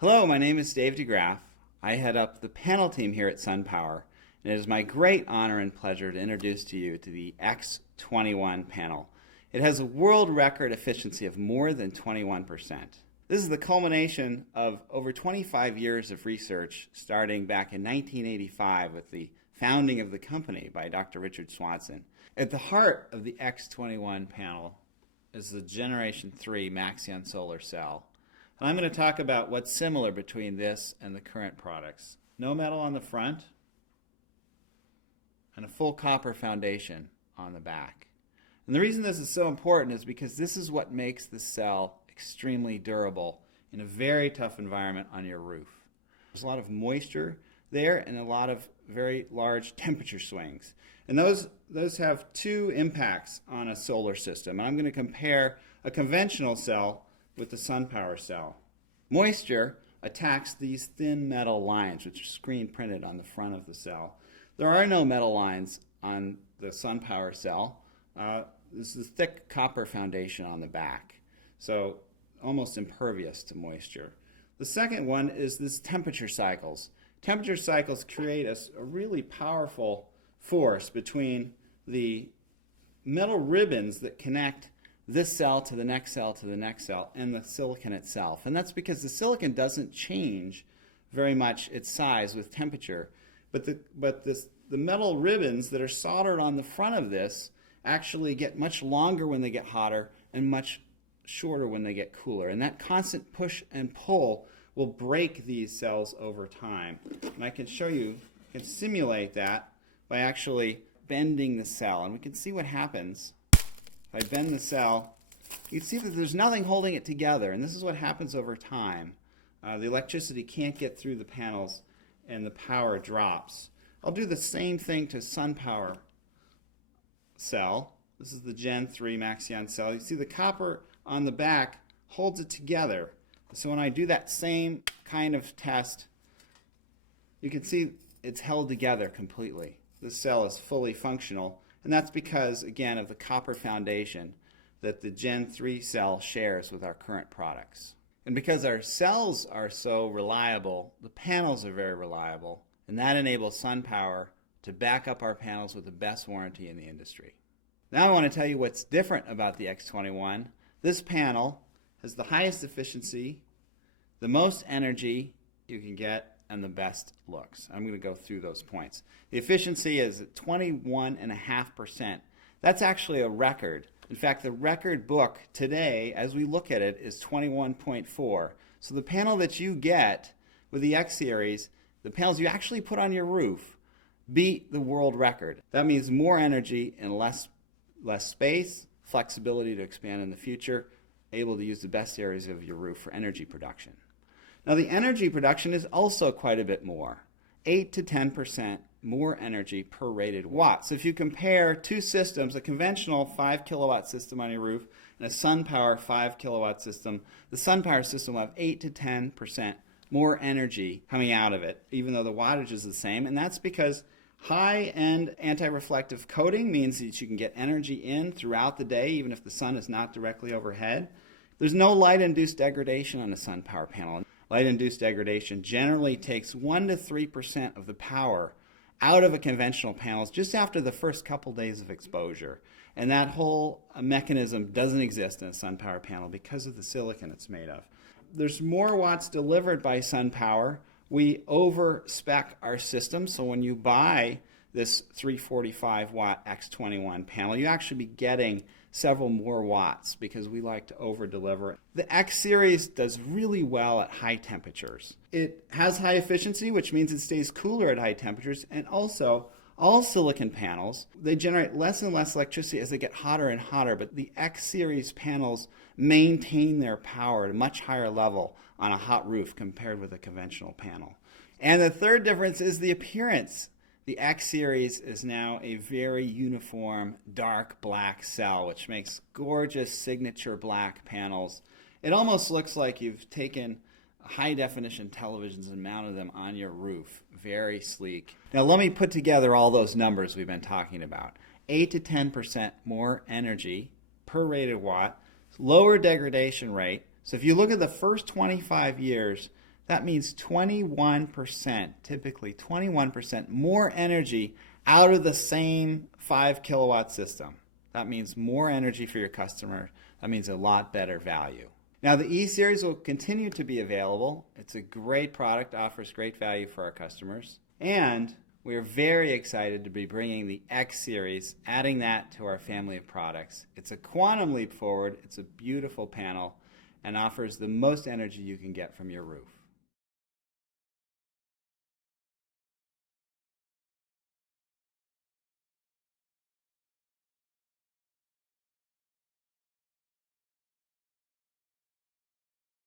Hello, my name is Dave DeGraff. I head up the panel team here at SunPower, and it is my great honor and pleasure to introduce to you to the X21 panel. It has a world record efficiency of more than 21%. This is the culmination of over 25 years of research starting back in 1985 with the founding of the company by Dr. Richard Swanson. At the heart of the X21 panel is the Generation 3 Maxeon solar cell. And I'm going to talk about what's similar between this and the current products. No metal on the front and a full copper foundation on the back. And the reason this is so important is because this is what makes the cell extremely durable in a very tough environment on your roof. There's a lot of moisture there and a lot of very large temperature swings. And those have two impacts on a solar system. And I'm going to compare a conventional cell with the SunPower cell. Moisture attacks these thin metal lines, which are screen printed on the front of the cell. There are no metal lines on the SunPower cell. This is a thick copper foundation on the back, so almost impervious to moisture. The second one is this temperature cycles. Temperature cycles create a really powerful force between the metal ribbons that connect this cell to the next cell to the next cell and the silicon itself. And that's because the silicon doesn't change very much its size with temperature. But the metal ribbons that are soldered on the front of this actually get much longer when they get hotter and much shorter when they get cooler. And that constant push and pull will break these cells over time. And I can show you, I can simulate that by actually bending the cell. And we can see what happens. If I bend the cell, you can see that there's nothing holding it together, and this is what happens over time. The electricity can't get through the panels, and the power drops. I'll do the same thing to SunPower cell. This is the Gen 3 Maxeon cell. You see the copper on the back holds it together. So when I do that same kind of test, you can see it's held together completely. This cell is fully functional. And that's because, again, of the copper foundation that the Gen 3 cell shares with our current products. And because our cells are so reliable, the panels are very reliable, and that enables SunPower to back up our panels with the best warranty in the industry. Now I want to tell you what's different about the X21. This panel has the highest efficiency, the most energy you can get, and the best looks. I'm going to go through those points. The efficiency is at 21.5%. That's actually a record. In fact, the record book today, as we look at it, is 21.4. So the panel that you get with the X Series, the panels you actually put on your roof, beat the world record. That means more energy and less space, flexibility to expand in the future, able to use the best areas of your roof for energy production. Now the energy production is also quite a bit more, 8 to 10% more energy per rated watt. So if you compare two systems, a conventional 5 kilowatt system on your roof and a SunPower 5 kilowatt system, the SunPower system will have 8 to 10% more energy coming out of it, even though the wattage is the same. And that's because high-end anti-reflective coating means that you can get energy in throughout the day, even if the sun is not directly overhead. There's no light-induced degradation on a SunPower panel. Light-induced degradation generally takes 1 to 3% of the power out of a conventional panel just after the first couple days of exposure. And that whole mechanism doesn't exist in a SunPower panel because of the silicon it's made of. There's more watts delivered by SunPower. We over-spec our system, so when you buy this 345 watt X21 panel, you actually be getting several more watts because we like to over-deliver. The X Series does really well at high temperatures. It has high efficiency, which means it stays cooler at high temperatures, and also all silicon panels, they generate less and less electricity as they get hotter and hotter, but the X Series panels maintain their power at a much higher level on a hot roof compared with a conventional panel. And the third difference is the appearance. The X Series is now a very uniform dark black cell, which makes gorgeous signature black panels. It almost looks like you've taken high-definition televisions and mounted them on your roof. Very sleek. Now let me put together all those numbers we've been talking about. 8 to 10% more energy per rated watt, lower degradation rate. So if you look at the first 25 years, That means 21%, typically 21% more energy out of the same 5 kilowatt system. That means more energy for your customer. That means a lot better value. Now the E-Series will continue to be available. It's a great product, offers great value for our customers. And we are very excited to be bringing the X-Series, adding that to our family of products. It's a quantum leap forward. It's a beautiful panel and offers the most energy you can get from your roof.